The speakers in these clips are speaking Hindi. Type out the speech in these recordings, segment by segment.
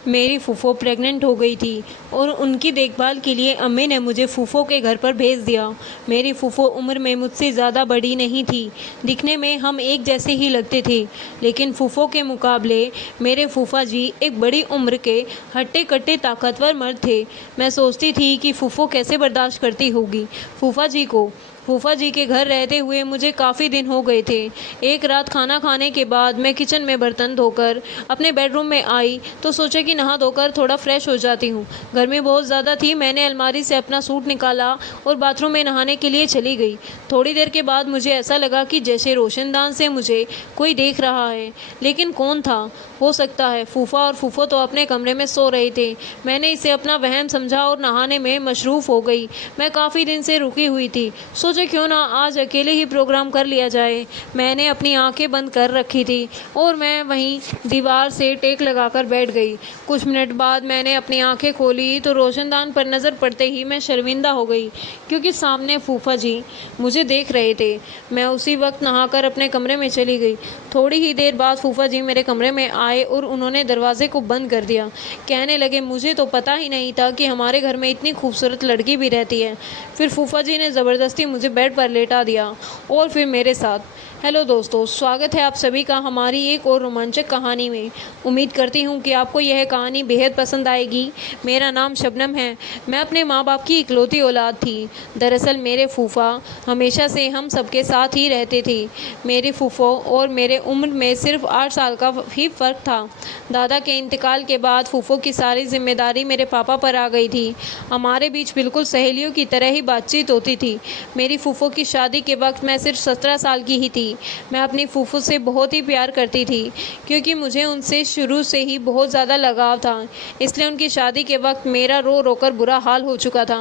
मेरी फूफो प्रेग्नेंट हो गई थी और उनकी देखभाल के लिए अम्मी ने मुझे फूफो के घर पर भेज दिया। मेरी फूफो उम्र में मुझसे ज़्यादा बड़ी नहीं थी, दिखने में हम एक जैसे ही लगते थे, लेकिन फूफो के मुकाबले मेरे फूफा जी एक बड़ी उम्र के हट्टे-कट्टे ताकतवर मर्द थे। मैं सोचती थी कि फूफो कैसे बर्दाश्त करती होगी फूफा जी को। फूफा जी के घर रहते हुए मुझे काफ़ी दिन हो गए थे। एक रात खाना खाने के बाद मैं किचन में बर्तन धोकर अपने बेडरूम में आई तो सोचा कि नहा धोकर थोड़ा फ्रेश हो जाती हूँ। गर्मी बहुत ज़्यादा थी। मैंने अलमारी से अपना सूट निकाला और बाथरूम में नहाने के लिए चली गई। थोड़ी देर के बाद मुझे ऐसा लगा कि जैसे रोशनदान से मुझे कोई देख रहा है, लेकिन कौन था? हो सकता है फूफा और फूफो तो अपने कमरे में सो रहे थे। मैंने इसे अपना वहम समझा और नहाने में मशरूफ़ हो गई। मैं काफ़ी दिन से रुकी हुई थी, सोचा क्यों ना आज अकेले ही प्रोग्राम कर लिया जाए। मैंने अपनी आंखें बंद कर रखी थी और मैं वहीं दीवार से टेक लगाकर बैठ गई। कुछ मिनट बाद मैंने अपनी आंखें खोली तो रोशनदान पर नज़र पड़ते ही मैं शर्मिंदा हो गई, क्योंकि सामने फूफा जी मुझे देख रहे थे। मैं उसी वक्त नहाकर अपने कमरे में चली गई। थोड़ी ही देर बाद फूफा जी मेरे कमरे में आए और उन्होंने दरवाजे को बंद कर दिया। कहने लगे, मुझे तो पता ही नहीं था कि हमारे घर में इतनी खूबसूरत लड़की भी रहती है। फिर फूफा जी ने ज़बरदस्ती मुझे बेड पर लेटा दिया और फिर मेरे साथ। हेलो दोस्तों, स्वागत है आप सभी का हमारी एक और रोमांचक कहानी में। उम्मीद करती हूँ कि आपको यह कहानी बेहद पसंद आएगी। मेरा नाम शबनम है। मैं अपने माँ बाप की इकलौती औलाद थी। दरअसल मेरे फूफा हमेशा से हम सबके साथ ही रहते थे। मेरी फूफो और मेरे उम्र में सिर्फ 8 साल का ही फ़र्क था। दादा के इंतकाल के बाद फूफो की सारी जिम्मेदारी मेरे पापा पर आ गई थी। हमारे बीच बिल्कुल सहेलियों की तरह ही बातचीत होती थी। मेरी फूफो की शादी के वक्त मैं सिर्फ 17 साल की ही थी। मैं अपनी फूफो से बहुत ही प्यार करती थी, क्योंकि मुझे उनसे शुरू से ही बहुत ज़्यादा लगाव था। इसलिए उनकी शादी के वक्त मेरा रो रो कर बुरा हाल हो चुका था।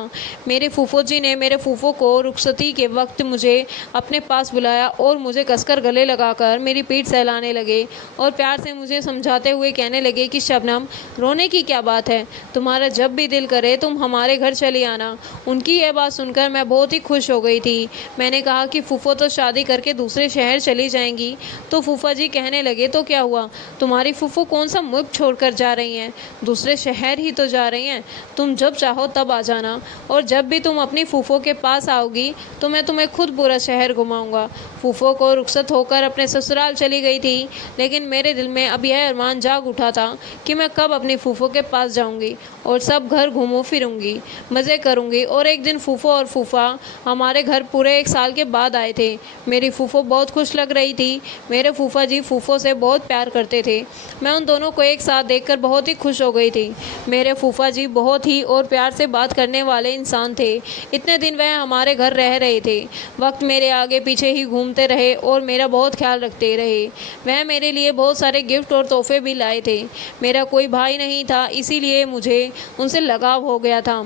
मेरे फूफो जी ने मेरे फूफो को रुखसती के वक्त मुझे अपने पास बुलाया और मुझे कसकर गले लगाकर मेरी पीठ सहलाने लगे और प्यार से मुझे समझाते हुए कहने लगे कि शबनम, रोने की क्या बात है, तुम्हारा जब भी दिल करे तुम हमारे घर चली आना। उनकी यह बात सुनकर मैं बहुत ही खुश हो गई थी। मैंने कहा कि फूफो तो शादी करके दूसरे शहर चली जाएंगी। तो फूफा जी कहने लगे, तो क्या हुआ, तुम्हारी फूफो कौन सा मुल्क छोड़कर जा रही हैं? दूसरे शहर ही तो जा रही हैं। तुम जब चाहो तब आ जाना, और जब भी तुम अपनी फूफो के पास आओगी तो मैं तुम्हें खुद पूरा शहर घुमाऊंगा। फूफो को रुखसत होकर अपने ससुराल चली गई थी, लेकिन मेरे दिल में अब यह अरमान जाग उठा था कि मैं कब अपनी फूफो के पास जाऊंगी और सब घर घूमूं फिरूंगी, मज़े करूंगी। और एक दिन फूफो और फूफा हमारे घर पूरे 1 साल के बाद आए थे। मेरी फूफो बहुत खुश लग रही थी। मेरे फूफा जी फूफो से बहुत प्यार करते थे। मैं उन दोनों को एक साथ देखकर बहुत ही खुश हो गई थी। मेरे फूफा जी बहुत ही और प्यार से बात करने वाले इंसान थे। इतने दिन वह हमारे घर रह रहे थे, वक्त मेरे आगे पीछे ही घूमते रहे और मेरा बहुत ख्याल रखते रहे। वह मेरे लिए बहुत सारे गिफ्ट और तोहफे भी लाए थे। मेरा कोई भाई नहीं था, इसीलिए मुझे उनसे लगाव हो गया था।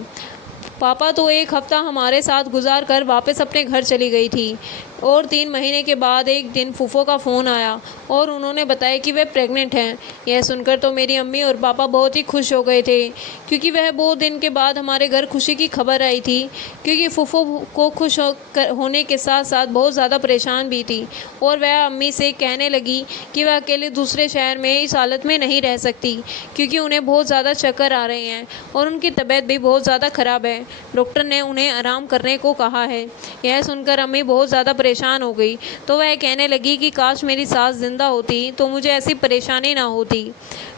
पापा तो 1 हफ्ता हमारे साथ गुजार कर वापस अपने घर चली गई थी, और 3 महीने के बाद एक दिन फूफो का फ़ोन आया और उन्होंने बताया कि वे प्रेग्नेंट हैं। यह सुनकर तो मेरी अम्मी और पापा बहुत ही खुश हो गए थे, क्योंकि वह बहुत दिन के बाद हमारे घर खुशी की खबर आई थी। क्योंकि फूफो को खुश होने के साथ साथ बहुत ज़्यादा परेशान भी थी, और वह अम्मी से कहने लगी कि वह अकेले दूसरे शहर में इस हालत में नहीं रह सकती, क्योंकि उन्हें बहुत ज़्यादा चक्कर आ रहे हैं और उनकी तबीयत भी बहुत ज़्यादा ख़राब है। डॉक्टर ने उन्हें आराम करने को कहा है। यह सुनकर अम्मी बहुत ज़्यादा परेशान हो गई, तो वह कहने लगी कि काश मेरी सास जिंदा होती तो मुझे ऐसी परेशानी ना होती।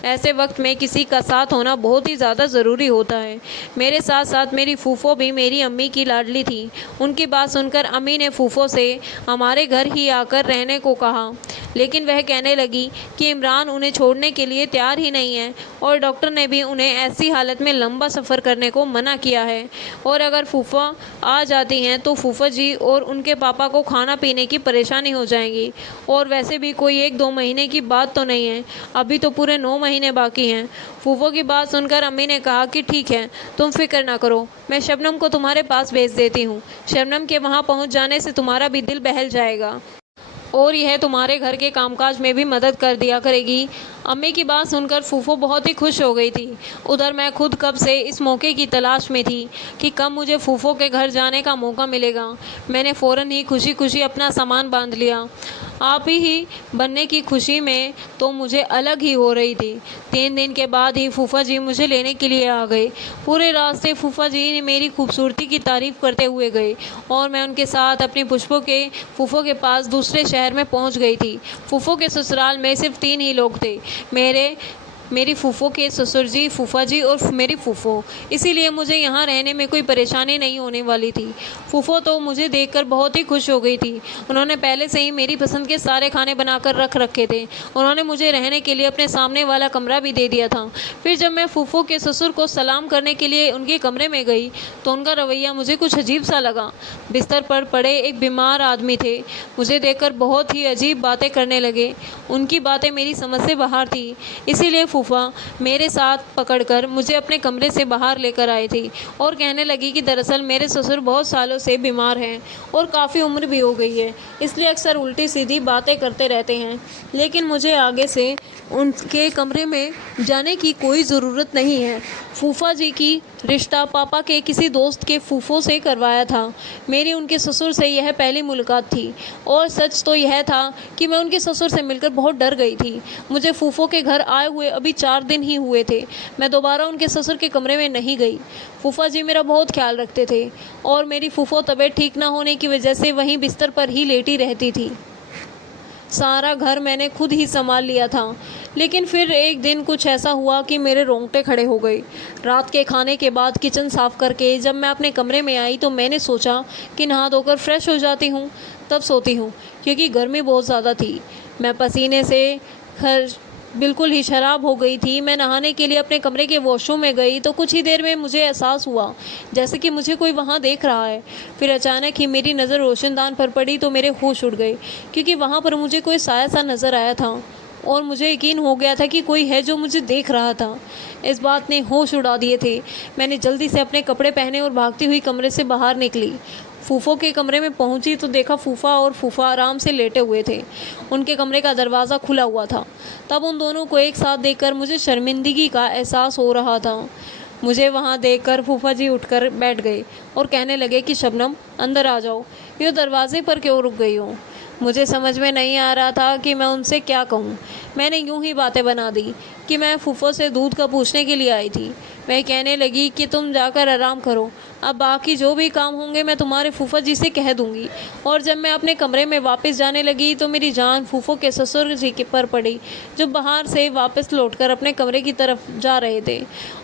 ऐसे वक्त में किसी का साथ होना बहुत ही ज़्यादा ज़रूरी होता है। मेरे साथ साथ मेरी फूफो भी मेरी अम्मी की लाडली थी। उनकी बात सुनकर अम्मी ने फूफो से हमारे घर ही आकर रहने को कहा, लेकिन वह कहने लगी कि इमरान उन्हें छोड़ने के लिए तैयार ही नहीं है, और डॉक्टर ने भी उन्हें ऐसी हालत में लंबा सफ़र करने को मना किया है। और अगर फूफा आ जाती हैं तो फूफा जी और उनके पापा को खाना पीने की परेशानी हो जाएगी। और वैसे भी कोई 1-2 महीने की बात तो नहीं है, अभी तो पूरे 9 महीने बाकी हैं। फूफो की बात सुनकर अम्मी ने कहा कि ठीक है, तुम फिक्र ना करो, मैं शबनम को तुम्हारे पास भेज देती हूँ। शबनम के वहाँ पहुँच जाने से तुम्हारा भी दिल बहल जाएगा और यह तुम्हारे घर के कामकाज में भी मदद कर दिया करेगी। अम्मी की बात सुनकर फूफो बहुत ही खुश हो गई थी। उधर मैं खुद कब से इस मौके की तलाश में थी कि कब मुझे फूफो के घर जाने का मौका मिलेगा। मैंने फ़ौरन ही खुशी खुशी अपना सामान बांध लिया। आप ही बनने की खुशी में तो मुझे अलग ही हो रही थी। 3 दिन के बाद ही फूफा जी मुझे लेने के लिए आ गए। पूरे रास्ते फूफा जी ने मेरी खूबसूरती की तारीफ़ करते हुए गए और मैं उनके साथ अपने फूफो के पास दूसरे शहर में पहुंच गई थी। फूफो के ससुराल में सिर्फ 3 ही लोग थे, मेरी फूफो के ससुर जी, फूफा जी और मेरी फूफो। इसीलिए मुझे यहाँ रहने में कोई परेशानी नहीं होने वाली थी। फूफो तो मुझे देखकर बहुत ही खुश हो गई थी। उन्होंने पहले से ही मेरी पसंद के सारे खाने बनाकर रख रखे थे। उन्होंने मुझे रहने के लिए अपने सामने वाला कमरा भी दे दिया था। फिर जब मैं फूफो के ससुर को सलाम करने के लिए उनके कमरे में गई तो उनका रवैया मुझे कुछ अजीब सा लगा। बिस्तर पर पड़े एक बीमार आदमी थे। मुझे देखकर बहुत ही अजीब बातें करने लगे। उनकी बातें मेरी समझ से बाहर थी। इसीलिए फूफा मेरे साथ पकड़कर मुझे अपने कमरे से बाहर लेकर आई थी और कहने लगी कि दरअसल मेरे ससुर बहुत सालों से बीमार हैं और काफ़ी उम्र भी हो गई है, इसलिए अक्सर उल्टी सीधी बातें करते रहते हैं। लेकिन मुझे आगे से उनके कमरे में जाने की कोई ज़रूरत नहीं है। फूफा जी की रिश्ता पापा के किसी दोस्त के फूफो से करवाया था। मेरी उनके ससुर से यह पहली मुलाकात थी और सच तो यह था कि मैं उनके ससुर से मिलकर बहुत डर गई थी। मुझे फूफो के घर आए हुए अभी 4 दिन ही हुए थे। मैं दोबारा उनके ससुर के कमरे में नहीं गई। फूफा जी मेरा बहुत ख्याल रखते थे और मेरी फूफो तबीयत ठीक ना होने की वजह से वहीं बिस्तर पर ही लेटी रहती थी। सारा घर मैंने खुद ही संभाल लिया था। लेकिन फिर एक दिन कुछ ऐसा हुआ कि मेरे रोंगटे खड़े हो गए। रात के खाने के बाद किचन साफ़ करके जब मैं अपने कमरे में आई तो मैंने सोचा कि नहा धोकर फ्रेश हो जाती हूँ, तब सोती हूँ, क्योंकि गर्मी बहुत ज़्यादा थी। मैं पसीने से बिल्कुल ही शराब हो गई थी। मैं नहाने के लिए अपने कमरे के वॉशरूम में गई तो कुछ ही देर में मुझे एहसास हुआ जैसे कि मुझे कोई वहाँ देख रहा है। फिर अचानक ही मेरी नज़र रोशनदान पर पड़ी तो मेरे होश उड़ गए, क्योंकि वहाँ पर मुझे कोई साया सा नज़र आया था और मुझे यकीन हो गया था कि कोई है जो मुझे देख रहा था। इस बात ने होश उड़ा दिए थे। मैंने जल्दी से अपने कपड़े पहने और भागती हुई कमरे से बाहर निकली। फूफो के कमरे में पहुंची तो देखा फूफा और फूफा आराम से लेटे हुए थे। उनके कमरे का दरवाज़ा खुला हुआ था। तब उन दोनों को एक साथ देखकर मुझे शर्मिंदगी का एहसास हो रहा था। मुझे वहां देखकर फूफा जी उठकर बैठ गए और कहने लगे कि शबनम, अंदर आ जाओ, ये दरवाजे पर क्यों रुक गई हो? मुझे समझ में नहीं आ रहा था कि मैं उनसे क्या कहूँ। मैंने यूं ही बातें बना दी कि मैं फूफो से दूध का पूछने के लिए आई थी। वह कहने लगी कि तुम जाकर आराम करो, अब बाकी जो भी काम होंगे मैं तुम्हारे फूफा जी से कह दूंगी। और जब मैं अपने कमरे में वापस जाने लगी तो मेरी जान फूफो के ससुर जी के पर पड़ी, जो बाहर से वापस लौटकर अपने कमरे की तरफ जा रहे थे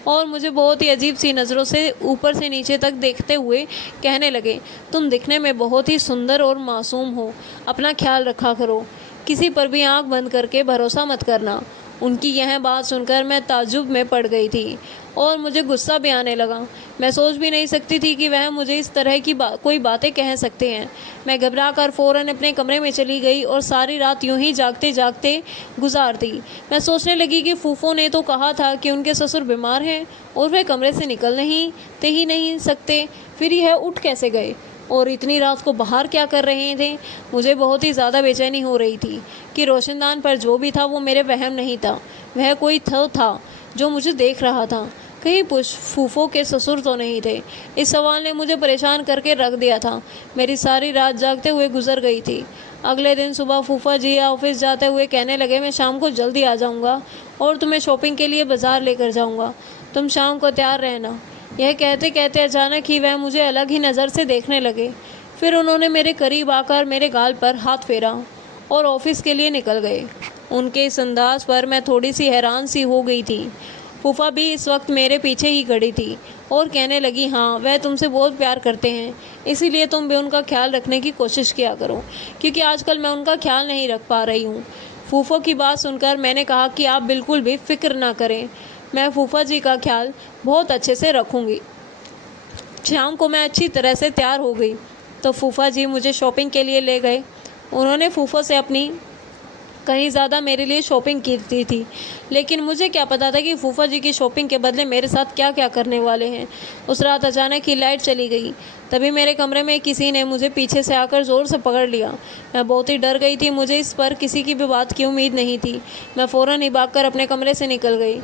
और मुझे बहुत ही अजीब सी नज़रों से ऊपर से नीचे तक देखते हुए कहने लगे, तुम दिखने में बहुत ही सुंदर और मासूम हो, अपना ख्याल रखा करो, किसी पर भी आंख बंद करके भरोसा मत करना। उनकी यह बात सुनकर मैं ताज्जुब में पड़ गई थी और मुझे गुस्सा भी आने लगा। मैं सोच भी नहीं सकती थी कि वह मुझे इस तरह की कोई बातें कह सकते हैं। मैं घबरा कर फ़ौरन अपने कमरे में चली गई और सारी रात यूं ही जागते जागते गुजार दी। मैं सोचने लगी कि फूफो ने तो कहा था कि उनके ससुर बीमार हैं और वे कमरे से निकल नहीं सकते, फिर यह उठ कैसे गए और इतनी रात को बाहर क्या कर रहे थे? मुझे बहुत ही ज़्यादा बेचैनी हो रही थी कि रोशनदान पर जो भी था वो मेरे वहम नहीं था, वह कोई था जो मुझे देख रहा था। कहीं फूफो के ससुर तो नहीं थे? इस सवाल ने मुझे परेशान करके रख दिया था। मेरी सारी रात जागते हुए गुजर गई थी। अगले दिन सुबह फूफा जी ऑफिस जाते हुए कहने लगे, मैं शाम को जल्दी आ जाऊँगा और तुम्हें शॉपिंग के लिए बाज़ार लेकर जाऊँगा, तुम शाम को तैयार रहना। यह कहते कहते अचानक ही वह मुझे अलग ही नज़र से देखने लगे। फिर उन्होंने मेरे करीब आकर मेरे गाल पर हाथ फेरा और ऑफिस के लिए निकल गए। उनके इस अंदाज पर मैं थोड़ी सी हैरान सी हो गई थी। फूफा भी इस वक्त मेरे पीछे ही खड़ी थी और कहने लगी, हाँ, वह तुमसे बहुत प्यार करते हैं, इसीलिए तुम भी उनका ख्याल रखने की कोशिश किया करो, क्योंकि आजकल मैं उनका ख्याल नहीं रख पा रही हूँ। फूफो की बात सुनकर मैंने कहा कि आप बिल्कुल भी फिक्र ना करें, मैं फूफा जी का ख्याल बहुत अच्छे से रखूँगी। शाम को मैं अच्छी तरह से तैयार हो गई तो फूफा जी मुझे शॉपिंग के लिए ले गए। उन्होंने फूफो से अपनी कहीं ज़्यादा मेरे लिए शॉपिंग की थी। लेकिन मुझे क्या पता था कि फूफा जी की शॉपिंग के बदले मेरे साथ क्या क्या करने वाले हैं। उस रात अचानक ही लाइट चली गई। तभी मेरे कमरे में किसी ने मुझे पीछे से आकर ज़ोर से पकड़ लिया। मैं बहुत ही डर गई थी। मुझे इस पर किसी की भी बात की उम्मीद नहीं थी। मैं फ़ौरन ही भागकर अपने कमरे से निकल गई।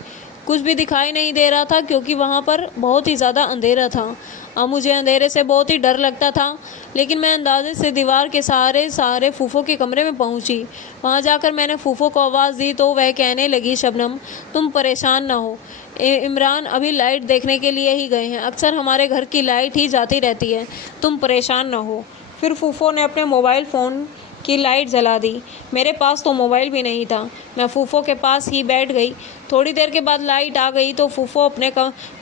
कुछ भी दिखाई नहीं दे रहा था क्योंकि वहाँ पर बहुत ही ज़्यादा अंधेरा था। अब मुझे अंधेरे से बहुत ही डर लगता था, लेकिन मैं अंदाजे से दीवार के सहारे फूफो के कमरे में पहुंची। वहां जाकर मैंने फूफो को आवाज़ दी तो वह कहने लगी, शबनम तुम परेशान ना हो, इमरान अभी लाइट देखने के लिए ही गए हैं। अक्सर हमारे घर की लाइट ही जाती रहती है, तुम परेशान ना हो। फिर फूफो ने अपने मोबाइल फ़ोन की लाइट जला दी। मेरे पास तो मोबाइल भी नहीं था। मैं फूफो के पास ही बैठ गई। थोड़ी देर के बाद लाइट आ गई तो फूफो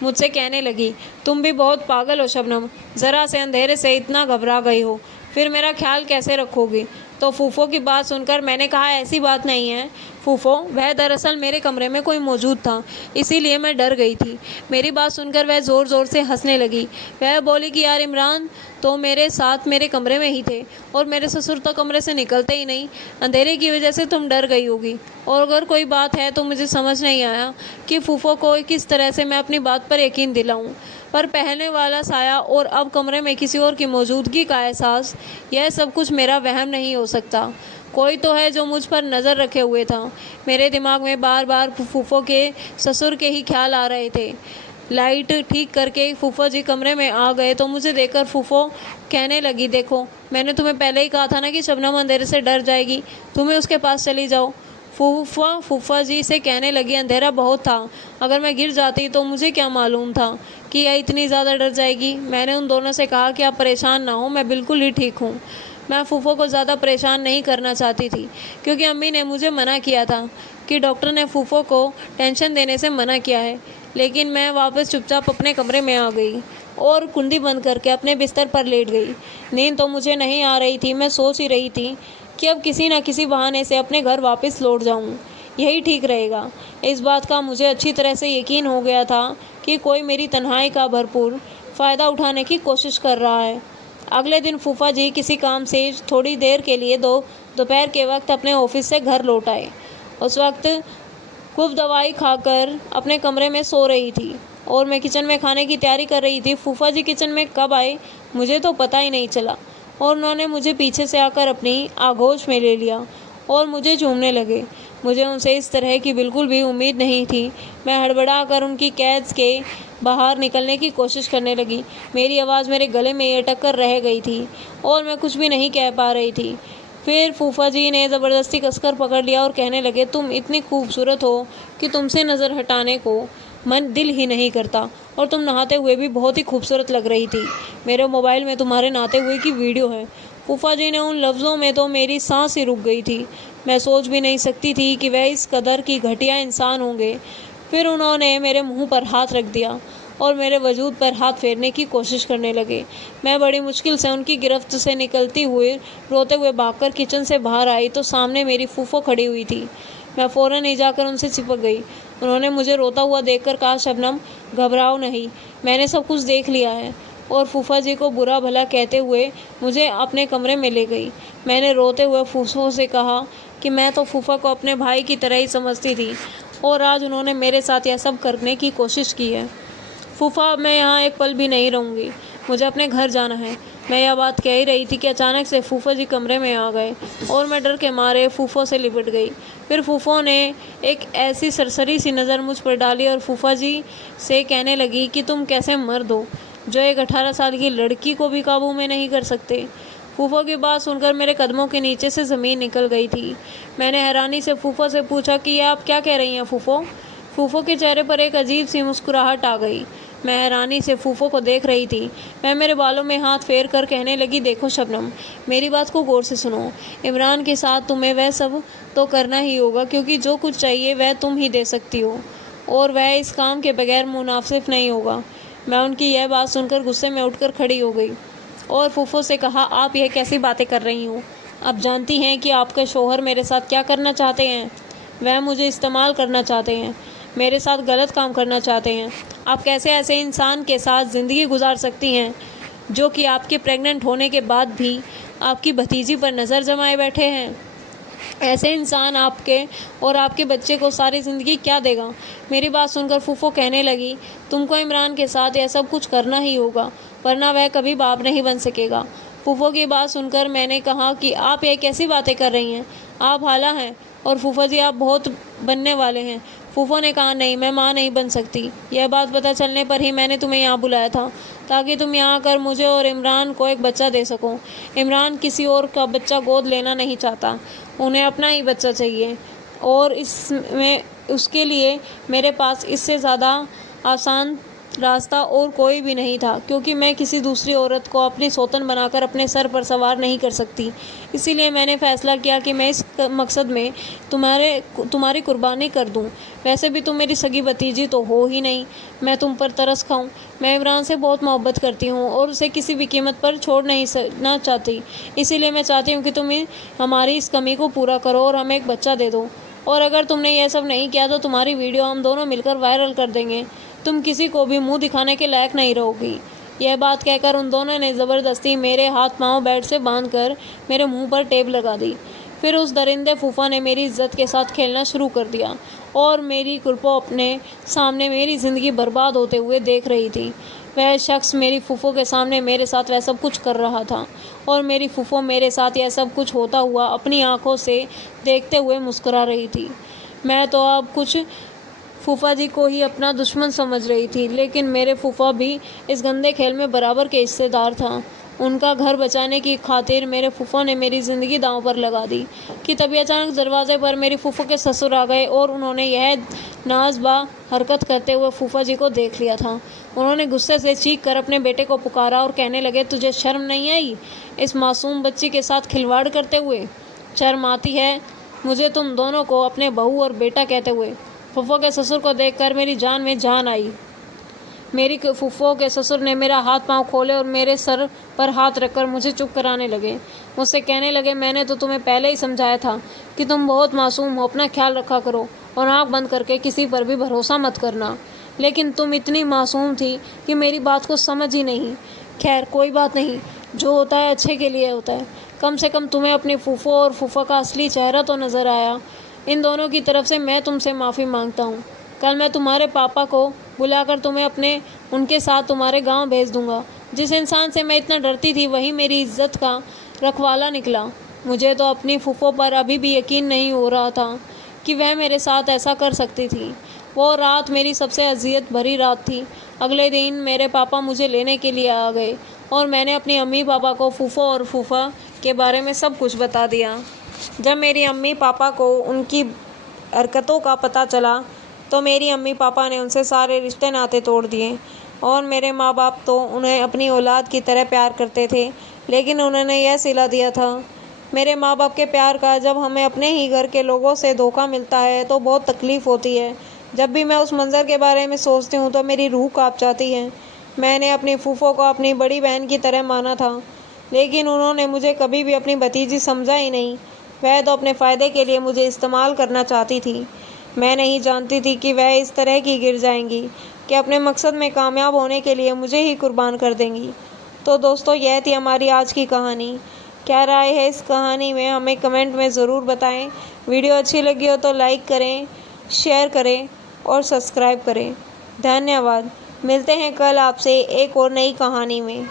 मुझसे कहने लगी, तुम भी बहुत पागल हो शबनम, ज़रा से अंधेरे से इतना घबरा गई हो, फिर मेरा ख्याल कैसे रखोगी। तो फूफो की बात सुनकर मैंने कहा, ऐसी बात नहीं है फूफो, वह दरअसल मेरे कमरे में कोई मौजूद था, इसीलिए मैं डर गई थी। मेरी बात सुनकर वह ज़ोर ज़ोर से हंसने लगी। वह बोली कि यार इमरान तो मेरे साथ मेरे कमरे में ही थे और मेरे ससुर तो कमरे से निकलते ही नहीं। अंधेरे की वजह से तुम डर गई होगी। और अगर कोई बात है तो मुझे समझ नहीं आया कि फूफो को किस तरह से मैं अपनी बात पर यकीन दिलाऊं। पर पहले वाला साया और अब कमरे में किसी और की मौजूदगी का एहसास, यह सब कुछ मेरा वहम नहीं हो सकता। कोई तो है जो मुझ पर नज़र रखे हुए था। मेरे दिमाग में बार बार फूफो के ससुर के ही ख्याल आ रहे थे। लाइट ठीक करके फूफो जी कमरे में आ गए तो मुझे देखकर फूफो कहने लगी, देखो मैंने तुम्हें पहले ही कहा था ना कि शबनम अंधेरे से डर जाएगी, तुम्हें उसके पास चली जाओ। फूफा जी से कहने लगी, अंधेरा बहुत था, अगर मैं गिर जाती तो मुझे क्या मालूम था कि यह इतनी ज़्यादा डर जाएगी। मैंने उन दोनों से कहा कि आप परेशान ना हो, मैं बिल्कुल ही ठीक हूँ। मैं फूफो को ज़्यादा परेशान नहीं करना चाहती थी क्योंकि अम्मी ने मुझे मना किया था कि डॉक्टर ने फूफो को टेंशन देने से मना किया है। लेकिन मैं वापस चुपचाप अपने कमरे में आ गई और कुंडी बंद करके अपने बिस्तर पर लेट गई। नींद तो मुझे नहीं आ रही थी। मैं सोच ही रही थी कि अब किसी न किसी बहाने से अपने घर वापस लौट जाऊं, यही ठीक रहेगा। इस बात का मुझे अच्छी तरह से यकीन हो गया था कि कोई मेरी तन्हाई का भरपूर फ़ायदा उठाने की कोशिश कर रहा है। अगले दिन फूफा जी किसी काम से थोड़ी देर के लिए दोपहर के वक्त अपने ऑफिस से घर लौट आए। उस वक्त खूब दवाई खाकर अपने कमरे में सो रही थी और मैं किचन में खाने की तैयारी कर रही थी। फूफा जी किचन में कब आए मुझे तो पता ही नहीं चला और उन्होंने मुझे पीछे से आकर अपनी आगोश में ले लिया और मुझे चूमने लगे। मुझे उनसे इस तरह की बिल्कुल भी उम्मीद नहीं थी। मैं हड़बड़ा कर उनकी कैद के बाहर निकलने की कोशिश करने लगी। मेरी आवाज़ मेरे गले में अटक कर रह गई थी और मैं कुछ भी नहीं कह पा रही थी। फिर फूफा जी ने ज़बरदस्ती कसकर पकड़ लिया और कहने लगे, तुम इतनी खूबसूरत हो कि तुमसे नज़र हटाने को मन दिल ही नहीं करता, और तुम नहाते हुए भी बहुत ही खूबसूरत लग रही थी। मेरे मोबाइल में तुम्हारे नहाते हुए की वीडियो है। फूफा जी ने उन लफ्ज़ों में तो मेरी सांस ही रुक गई थी। मैं सोच भी नहीं सकती थी कि वह इस कदर की घटिया इंसान होंगे। फिर उन्होंने मेरे मुंह पर हाथ रख दिया और मेरे वजूद पर हाथ फेरने की कोशिश करने लगे। मैं बड़ी मुश्किल से उनकी गिरफ्त से निकलती हुए रोते हुए भागकर किचन से बाहर आई तो सामने मेरी फूफो खड़ी हुई थी। मैं फ़ौरन ही जाकर उनसे चिपक गई। उन्होंने मुझे रोता हुआ देखकर कहा, शबनम घबराओ नहीं, मैंने सब कुछ देख लिया है। और फूफा जी को बुरा भला कहते हुए मुझे अपने कमरे में ले गई। मैंने रोते हुए फूफो से कहा कि मैं तो फूफा को अपने भाई की तरह ही समझती थी और आज उन्होंने मेरे साथ यह सब करने की कोशिश की है। फूफा, मैं यहाँ एक पल भी नहीं रहूँगी, मुझे अपने घर जाना है। मैं यह बात कह ही रही थी कि अचानक से फूफा जी कमरे में आ गए और मैं डर के मारे फूफो से लिपट गई। फिर फूफो ने एक ऐसी सरसरी सी नज़र मुझ पर डाली और फूफा जी से कहने लगी कि तुम कैसे मर्द हो जो एक 18 साल की लड़की को भी काबू में नहीं कर सकते। फूफो की बात सुनकर मेरे कदमों के नीचे से ज़मीन निकल गई थी। मैंने हैरानी से फूफो से पूछा कि आप क्या कह रही हैं फूफो। फूफो के चेहरे पर एक अजीब सी मुस्कुराहट आ गई। मैं हैरानी से फूफो को देख रही थी। मैं मेरे बालों में हाथ फेर कर कहने लगी, देखो शबनम, मेरी बात को गौर से सुनो। इमरान के साथ तुम्हें वह सब तो करना ही होगा क्योंकि जो कुछ चाहिए वह तुम ही दे सकती हो और वह इस काम के बगैर मुनासिब नहीं होगा। मैं उनकी यह बात सुनकर गुस्से में उठकर खड़ी हो गई और फूफो से कहा, आप यह कैसी बातें कर रही हो? आप जानती हैं कि आपके शौहर मेरे साथ क्या करना चाहते हैं? वह मुझे इस्तेमाल करना चाहते हैं, मेरे साथ गलत काम करना चाहते हैं। आप कैसे ऐसे इंसान के साथ ज़िंदगी गुजार सकती हैं जो कि आपके प्रेग्नेंट होने के बाद भी आपकी भतीजी पर नज़र जमाए बैठे हैं? ऐसे इंसान आपके और आपके बच्चे को सारी ज़िंदगी क्या देगा। मेरी बात सुनकर फूफो कहने लगी, तुमको इमरान के साथ यह सब कुछ करना ही होगा, वरना वह कभी बाप नहीं बन सकेगा। फूफो की बात सुनकर मैंने कहा कि आप ये कैसी बातें कर रही हैं, आप हाला हैं और फूफा जी आप बहुत बनने वाले हैं। फूफो ने कहा, नहीं, मैं माँ नहीं बन सकती। यह बात पता चलने पर ही मैंने तुम्हें यहाँ बुलाया था, ताकि तुम यहाँ आकर मुझे और इमरान को एक बच्चा दे सको। इमरान किसी और का बच्चा गोद लेना नहीं चाहता, उन्हें अपना ही बच्चा चाहिए, और इसमें उसके लिए मेरे पास इससे ज़्यादा आसान रास्ता और कोई भी नहीं था, क्योंकि मैं किसी दूसरी औरत को अपनी सौतन बनाकर अपने सर पर सवार नहीं कर सकती। इसीलिए मैंने फ़ैसला किया कि मैं इस मकसद में तुम्हारी कुर्बानी कर दूं। वैसे भी तुम मेरी सगी भतीजी तो हो ही नहीं, मैं तुम पर तरस खाऊं। मैं इमरान से बहुत मोहब्बत करती हूं और उसे किसी भी कीमत पर छोड़ ना चाहती। इसीलिए मैं चाहती हूँ कि तुम हमारी इस कमी को पूरा करो और हमें एक बच्चा दे दो। और अगर तुमने यह सब नहीं किया तो तुम्हारी वीडियो हम दोनों मिलकर वायरल कर देंगे। तुम किसी को भी मुंह दिखाने के लायक नहीं रहोगी। यह बात कहकर उन दोनों ने ज़बरदस्ती मेरे हाथ पांव बेड से बांधकर मेरे मुंह पर टेप लगा दी। फिर उस दरिंदे फूफा ने मेरी इज्जत के साथ खेलना शुरू कर दिया और मेरी कुल्पो अपने सामने मेरी ज़िंदगी बर्बाद होते हुए देख रही थी। वह शख्स मेरी फूफो के सामने मेरे साथ वह सब कुछ कर रहा था और मेरी फूफो मेरे साथ यह सब कुछ होता हुआ अपनी आंखों से देखते हुए मुस्कुरा रही थी। मैं तो अब कुछ फूफा जी को ही अपना दुश्मन समझ रही थी, लेकिन मेरे फूफा भी इस गंदे खेल में बराबर के हिस्सेदार था। उनका घर बचाने की खातिर मेरे फूफा ने मेरी ज़िंदगी दांव पर लगा दी कि तभी अचानक दरवाजे पर मेरी फूफो के ससुर आ गए और उन्होंने यह नाज़बा हरकत करते हुए फूफा जी को देख लिया था। उन्होंने गुस्से से चीख कर अपने बेटे को पुकारा और कहने लगे, तुझे शर्म नहीं आई इस मासूम बच्ची के साथ खिलवाड़ करते हुए? शर्म आती है मुझे तुम दोनों को अपने बहू और बेटा कहते हुए? फूफो के ससुर को देखकर मेरी जान में जान आई। मेरी फूफो के ससुर ने मेरा हाथ पांव खोले और मेरे सर पर हाथ रखकर मुझे चुप कराने लगे। मुझसे कहने लगे, मैंने तो तुम्हें पहले ही समझाया था कि तुम बहुत मासूम हो, अपना ख्याल रखा करो और आंख बंद करके किसी पर भी भरोसा मत करना। लेकिन तुम इतनी मासूम थी कि मेरी बात को समझ ही नहीं। खैर कोई बात नहीं, जो होता है अच्छे के लिए होता है। कम से कम तुम्हें अपनी फूफो और फूफा का असली चेहरा तो नज़र आया। इन दोनों की तरफ से मैं तुमसे माफ़ी मांगता हूँ। कल मैं तुम्हारे पापा को बुलाकर तुम्हें उनके साथ तुम्हारे गांव भेज दूंगा। जिस इंसान से मैं इतना डरती थी वही मेरी इज्जत का रखवाला निकला। मुझे तो अपनी फूफो पर अभी भी यकीन नहीं हो रहा था कि वह मेरे साथ ऐसा कर सकती थी। वो रात मेरी सबसे अजियत भरी रात थी। अगले दिन मेरे पापा मुझे लेने के लिए आ गए और मैंने अपनी अम्मी पापा को फूफो और फूफा के बारे में सब कुछ बता दिया। जब मेरी अम्मी पापा को उनकी हरकतों का पता चला तो मेरी अम्मी पापा ने उनसे सारे रिश्ते नाते तोड़ दिए। और मेरे माँ बाप तो उन्हें अपनी औलाद की तरह प्यार करते थे, लेकिन उन्होंने यह सिला दिया था। मेरे माँ बाप के प्यार का जब हमें अपने ही घर के लोगों से धोखा मिलता है तो बहुत तकलीफ़ होती है। जब भी मैं उस मंज़र के बारे में सोचती हूँ तो मेरी रूह काँप जाती है। मैंने अपनी फूफो को अपनी बड़ी बहन की तरह माना था, लेकिन उन्होंने मुझे कभी भी अपनी भतीजी समझा ही नहीं। वह तो अपने फ़ायदे के लिए मुझे इस्तेमाल करना चाहती थी। मैं नहीं जानती थी कि वह इस तरह की गिर जाएंगी कि अपने मकसद में कामयाब होने के लिए मुझे ही कुर्बान कर देंगी। तो दोस्तों, यह थी हमारी आज की कहानी। क्या राय है इस कहानी में हमें कमेंट में ज़रूर बताएं। वीडियो अच्छी लगी हो तो लाइक करें, शेयर करें और सब्सक्राइब करें। धन्यवाद। मिलते हैं कल आपसे एक और नई कहानी में।